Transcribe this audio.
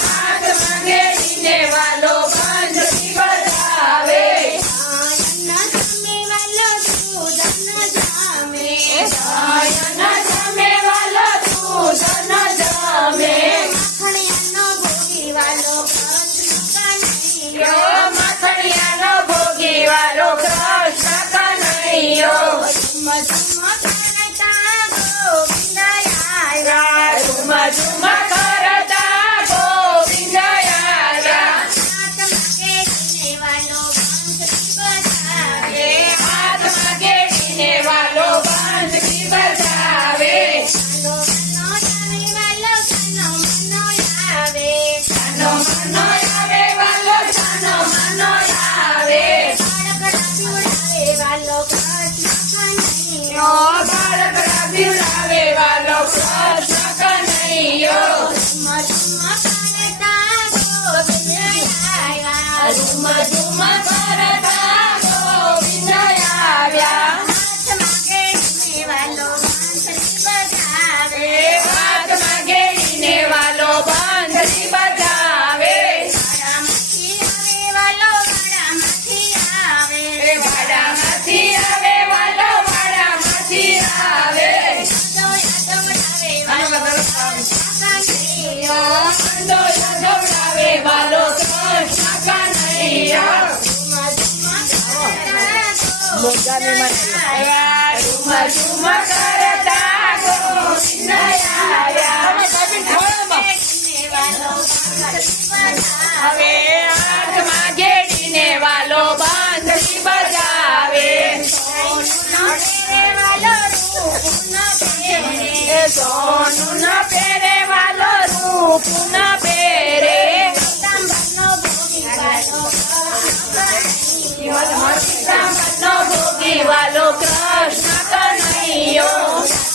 હાથ માંગેડીને વાલો બંસરી બજાવે મખણિયાનો ભોગી વાલો કૃષ્ણ કનૈયો ઝુમ ઝુમ કરતા ગોવિંદ આવ્યા હાથમાં કેડીને વાલો બંસરી બજાવે સાનો મનો આવે વાલો સાનો મનો આવે બાળકડા બીવડાવે વાલો કૃષ્ણ કનૈયો ઝુમ ઝુમ કરતા ગોવિંદ આવ્યા હાથમાં કેડીને વાલો બંસરી બજાવે વાડામાંથી આવે વાલો વાડામાંથી આવે દોડાવે વાલો કૃષ્ણ કનૈયો ઝુમ ઝુમ કરતા ગોવિંદ આવ્યા હવે